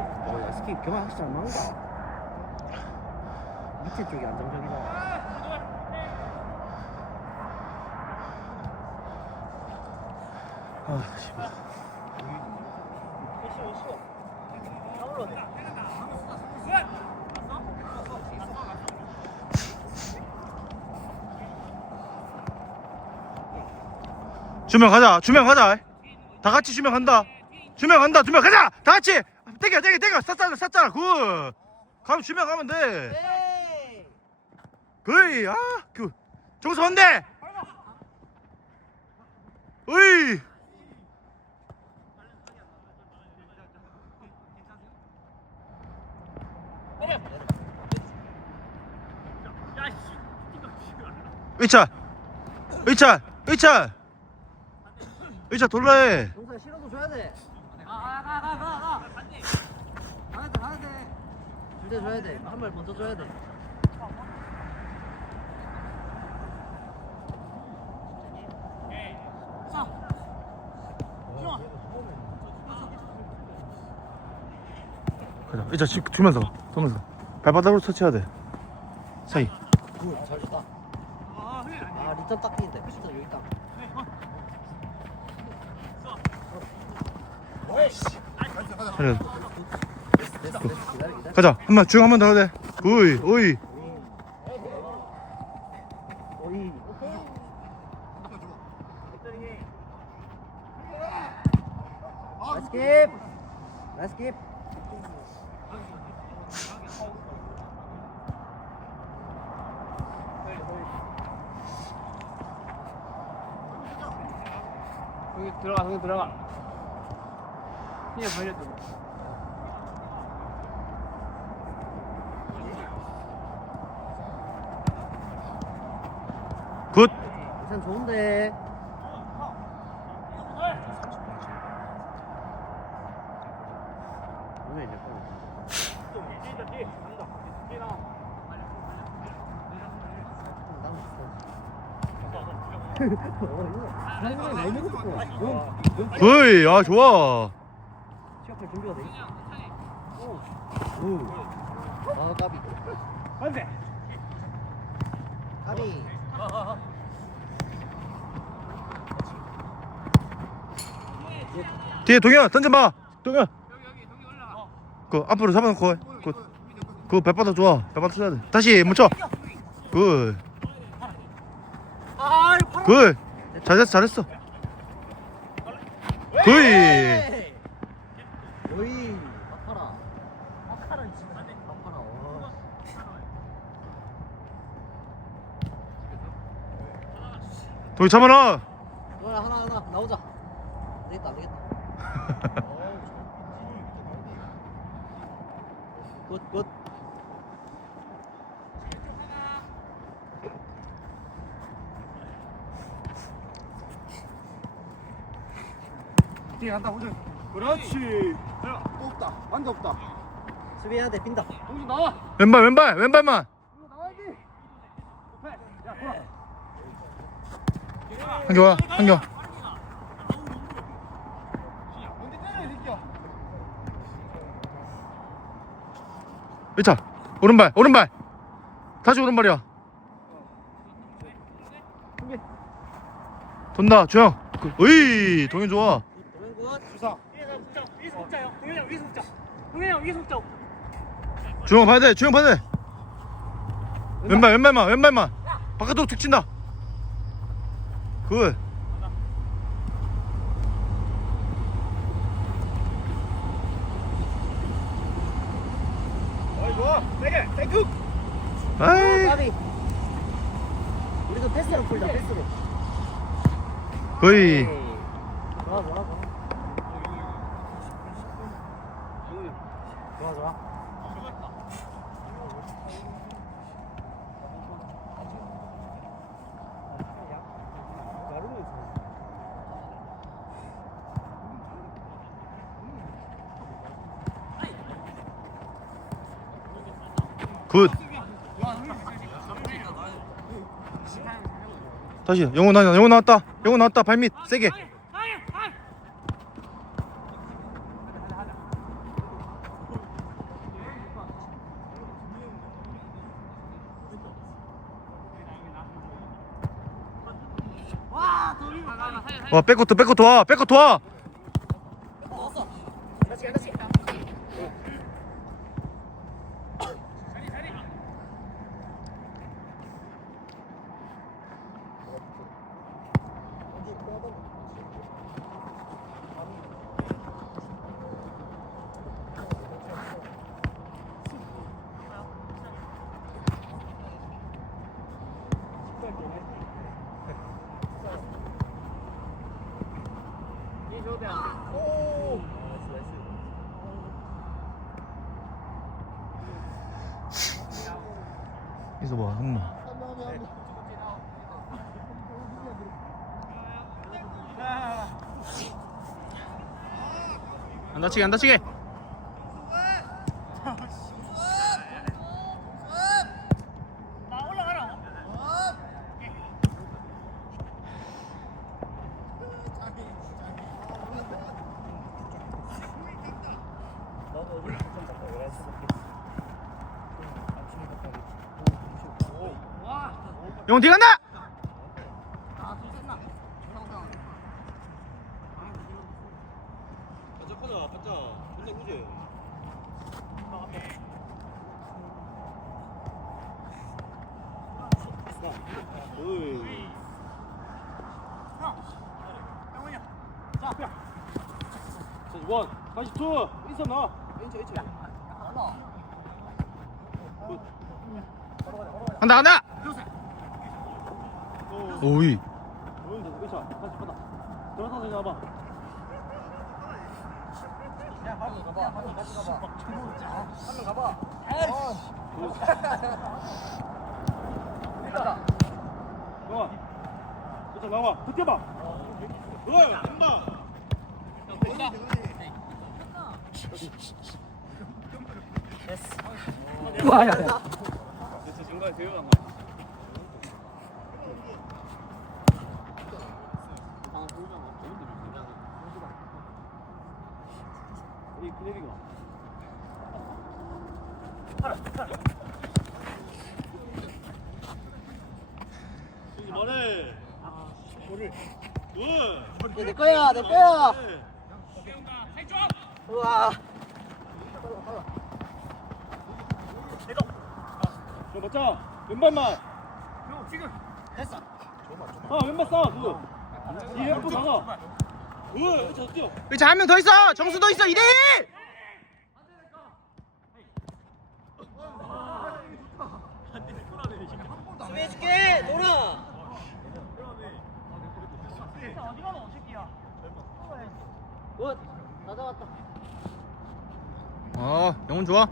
어, 야, 스키 교만 확실히 안 나온다. 밑에 쪽이 안정적이다. 아 씨발. 주명 가자 주명 가자. 다 같이 주명 간다. 주명 간다 주명 가자! 다 같이 땡겨 땡겨 땡겨. 쌌잖아 쌌잖아 굿. 가면 주명 가면 돼. 에이! 아그 정수 반대. 으이. 의찬 의찬 의찬 의찬 돌라해. 동사 실어도 줘야 돼. 가 가 가 가 가. 가야 돼, 가야 돼. 줄대 줘야 돼. 한 발 먼저 줘야 돼. 가자 의찬 씩 주면서 주면서 발바닥으로 터치해야 돼 사이 굿, 잘 줬다. 아, 리턴 딱 뛰는데. 리턴 여기 딱. 기다려. 가자 한 번 중 한 번 더 해야 돼 오이 오이 오이. 나이스 킵. 나이스 킵. 여기 들어가 여기 들어가 그냥 벌려줘 굿 일단 좋은데. 오늘 이제 거. 으이 아 좋아 취업할 준비가 돼. 오. 오. 아 까비. 안 돼 까비. 뒤에 동현 던져봐 동현 그 앞으로 잡아놓고 굿. 그 발바닥 좋아 발바닥 쳐야 돼 다시 묻혀 굿 굿. 잘했어 잘했어 굿 잡아놔 너나 하나 하나 나오자. 안 되겠다 안 되겠다. 굿 굿. 뒤에 간다 호준 그렇지. 없다. 완전 없다. 수비해야 돼 빈다. 동준 나와. 왼발 왼발 왼발만. 나와야지. 야 돌아 한겨 와 새끼야 일차 오른발 오른발. 다시 오른발이야. 돈다 주영. 그, 으이 동현 좋아 도면 굿. 주상 위에서 먹자요. 동현이 형 위에서 먹자. 동현이 형 위에서 먹자. 주영 봐야 돼 주영 봐야 돼. 왼발. 왼발만 왼발만. 바깥으로 툭 친다. 굿. 어이 좋아. 세게 땡큐 아이. 까비. 우리도 패스로 풀자 패스로. 거의. 에이. 좋아 좋아 굿. 다시 영호 나왔다. 영호 나왔다. 영호 나왔다. 발밑 세게. 와 백코트 백코트 와 백코트 와 이서 봐 형님 안 다치게 안 다치게. 영 뒤에 간다 원 다시 투 인사 나와 간다 간다! 오이. 보인다 그쵸 다시 받아 들어서서 잡아 나와. 그쵸 나와. 득해봐. 그거야 한다 됐어 중간에 대우가 이 그래비가 여기 말해 굿 내 거야 우와. 저 맞자 왼발만. 됐어 아 왼발 싸 그거 이 왼발 나가 굿 자, 뛰어. 자한 명 더 있어. 정수 더 있어. 2대1 수비해줄게 놀아 굿. 가져왔다. 어 영훈 좋아?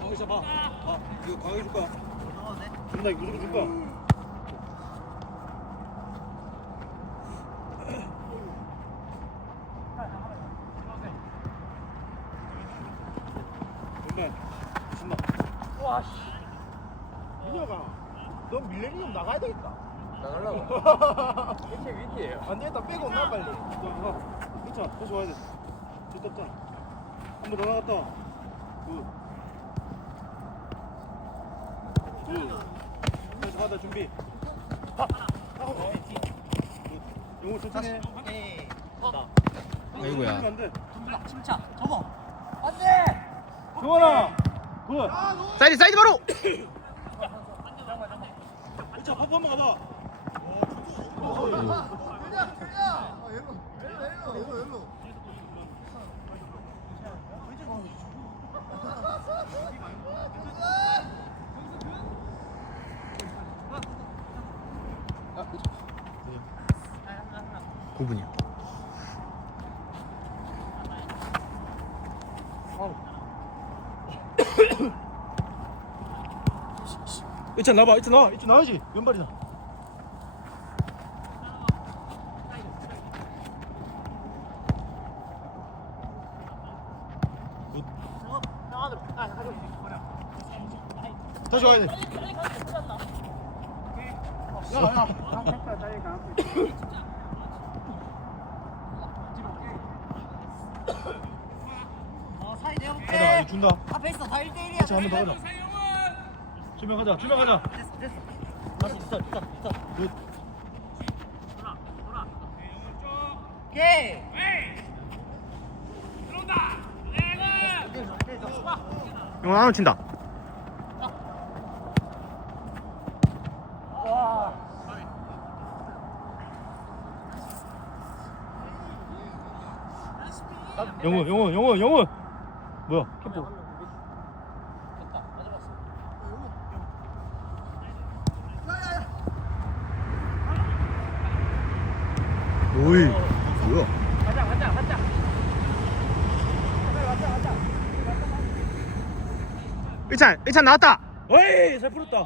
강희 잡아 아 이거 강희 줄 거야 준다 이거 무조건 줄 거야 와씨. 민혁아 넌 밀레니엄 나가야 되겠다 나가려고. 이렇게 위기에요 안 되겠다 빼고 나 빨리. 자 그쵸? 다시 와야 돼. 됐다. 없잖아 한번 더 나갔다. 굿. 굿. 다시 가다 준비. 하! 하고 영호 천천히 해. 에이 아이고야 안돼. 침착. 접어. 안 돼! 정원아! 굿. 사이드 사이드 바로! 자 파프 한번 가봐 구분이야 이차 나봐 이차 나와 이차 나와야지. 왼발이다 다시 와야 돼. 어, 사이 가자, 내볼게. 이거 준다. 앞에 있어. 다 1대1이야. 같이 한번 더 가자. 주명 가자, 주명 가자. 됐어, 됐어. 다시 있어, 있어, 있어. 굿. 오케이. 용 아무 친다. 영훈 영훈 영훈 영훈. 뭐야? 캠프 오이 뭐야? 가자 가자 가자. 일찬 일찬 나왔다. 어이 잘 풀었다.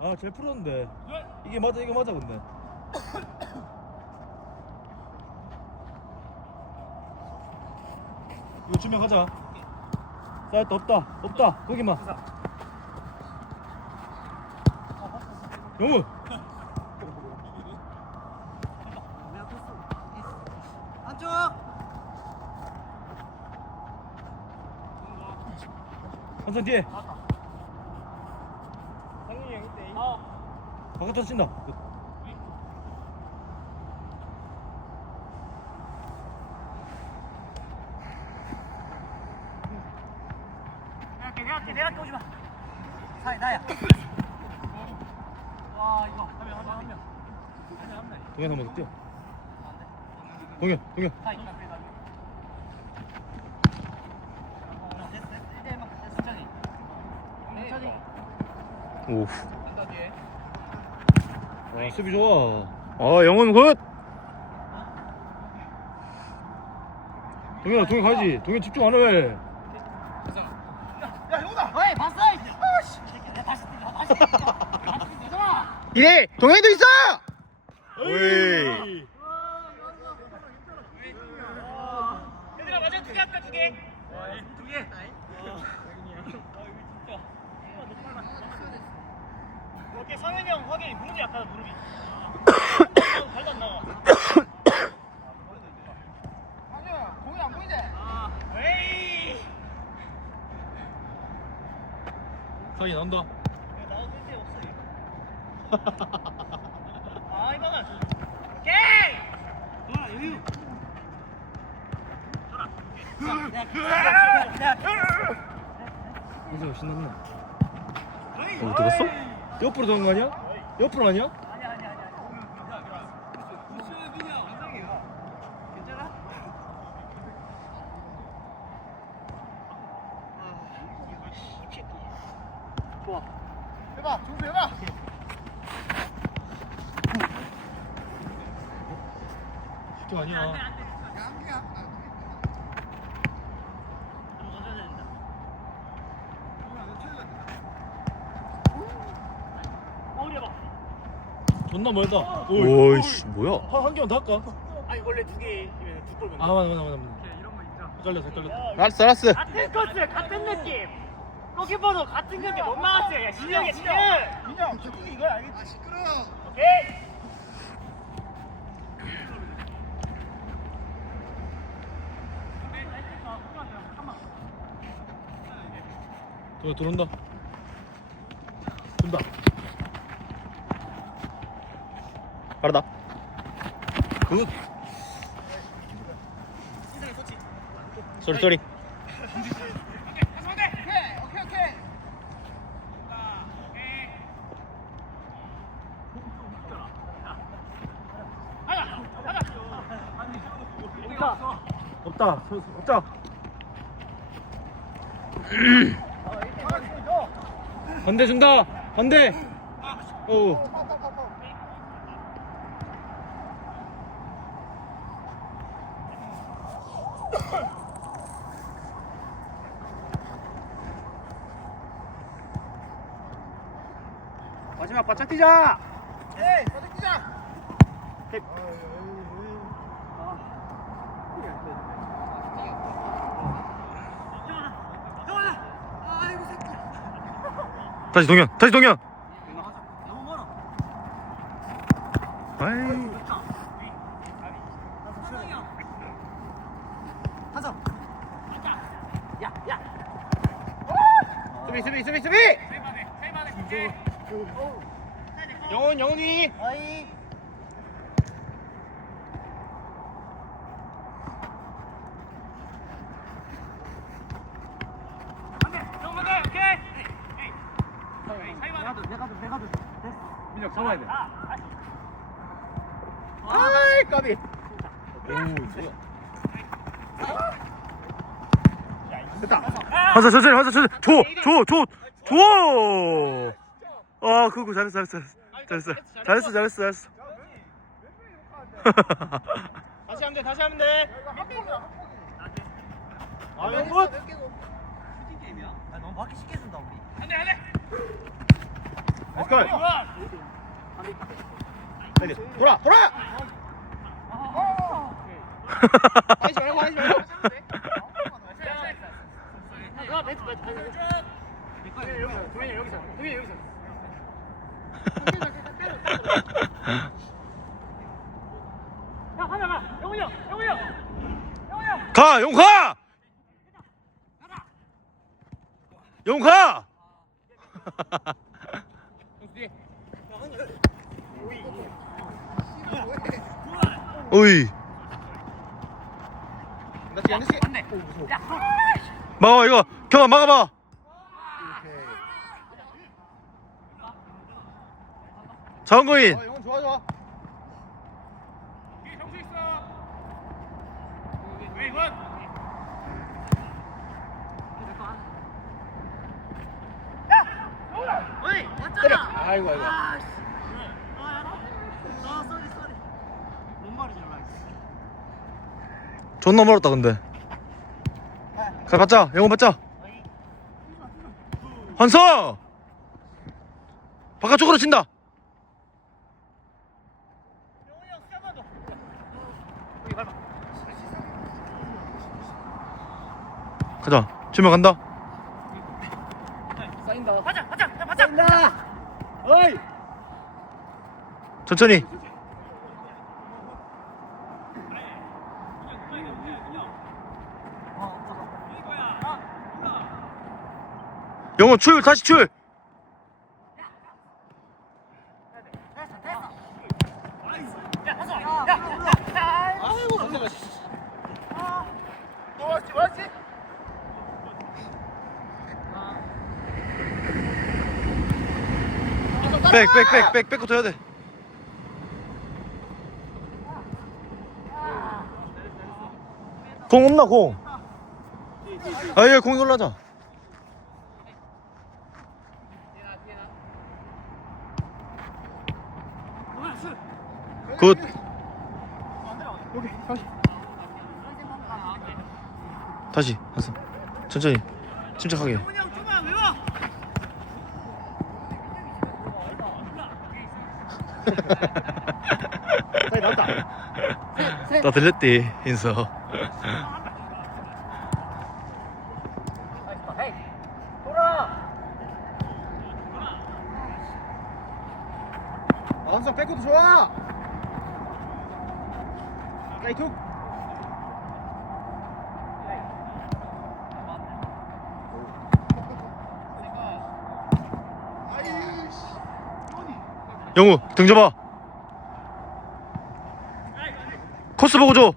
아 잘 풀었는데. 이게 맞아 이거 맞아 근데 이거 주면 가자. 사이트 없다. 없다. 거기만. 영우! 안쪽. 한선 뒤에. 상윤이 형 이때 어. 바깥으로 친다 내가 할게 내가 할게 오지마 사이 나야. 와 이거 한명 한명 한명 아니야 한명 동현 한번 더 뛰어 동현 동현 사이. 천천히. 오 뒤에. 아, 수비 좋아. 어, 영훈 굿. 동현아, 동현 가지. 동현 집중 안 해. 어이 봤어. 아씨. 다시 뛰자. 다시 뛰자. 다시 뛰자. 이래, 동현이도 있어. 오이. 얘들아 맞아 두개 할까 두 개 두 개 오케이 상현이 형 확인 무릎이 약하다 무릎이 발도 안 나와 상규야 공이 안 보이지? 아 에이 상이 나온다. 나도 뜰데 없어 아 이거는 오케이 아 여유 현수가 신났네. 어, 들었어? 옆으로 도는 거 아니야? 옆으로 아니야 좋아 해봐. 중수 해봐. 쉽게 아니야. 마무리 해봐 존나 멀다. 오이씨 뭐야? 한 개만 더 할까? 아니 원래 두 개면 두골 아, 맞아, 맞아, 맞아. 이런 거 인정 잘렸어, 잘렸어. 알았어 알았어. 같은 코스 같은 느낌 골키퍼도 같은 느낌 못 나왔어요 야 신영이 신영 민영, 저기 이거 알겠지? 아, 시끄러. 오케이 도 들어온다. 빠르다. 굿. 쏘리 쏘리. 없다. 서- 없자. 반대 준다. 반대. 오. 마지막 바짝 뛰자 에이, 서득 뛰자. 다시 동현. 다시 동현. 수비 수비 영훈 영훈이 어이 민혁 잡아야 돼. 아이 까비. 오, 뭐야. 환사 천천히 환사 천천히. 줘줘줘줘아 그거 잘했어 잘했어 잘했어. 잘했어 잘했어 잘했어. 다시 하면 돼 다시 하면 돼. 아 영굿. 슈팅 게임이야. 아, 너무 바퀴 쉽게 준다 우리. 렛츠 고 빨리. 돌아 돌아! 하지 말고 하지 말고 가 용가 용가 오이. 나 뒤에 앉을게 막아 이거 경아 막아봐 정거인 어, 영 좋아 좋아 정수 있어 왜 이건 어이, 때려 왔잖아. 아이고 아이고 아, 쏘리 쏘리. 뭔 말이지, 말. 존나 멀었다 근데 가 받자. 영호 받자. 환서! 바깥쪽으로 친다. 가자. 주면 간다. 쌓인다. 가자, 가자, 야, 가자. 어이! 천천히 영호 출 다시 출 야, 가자. 야, 야, 아이고 상대가 너 왔지, 왔지? 백백백백 백부터 해야 돼 공 없나 공 아예 공 이걸로 하자 굿. 오케이 다시. 다시 가서. 천천히. 침착하게. 나 들렸디 인서 헤이. 돌아. 아, 항상 백코도 좋아 사이 툭 영우 등 잡아 코스 보고 줘